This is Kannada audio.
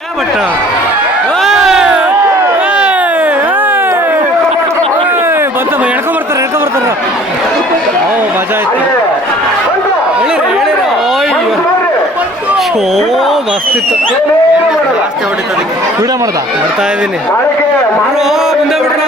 ಬಟ್ ಬಂತಮ್ಮ ಎಳ್ಕೊಂಬರ್ತಾರೆ ಓ ಮಜಾ ಆಯ್ತು. ಹೇಳಿರ ಶೋ ಮಸ್ತಿತ್ತು. ವಿಡಿಯೋ ಮಾಡ್ತಾ ಇದ್ದೀನಿ. ಮುಂದೆ ಬಿಡ್ರ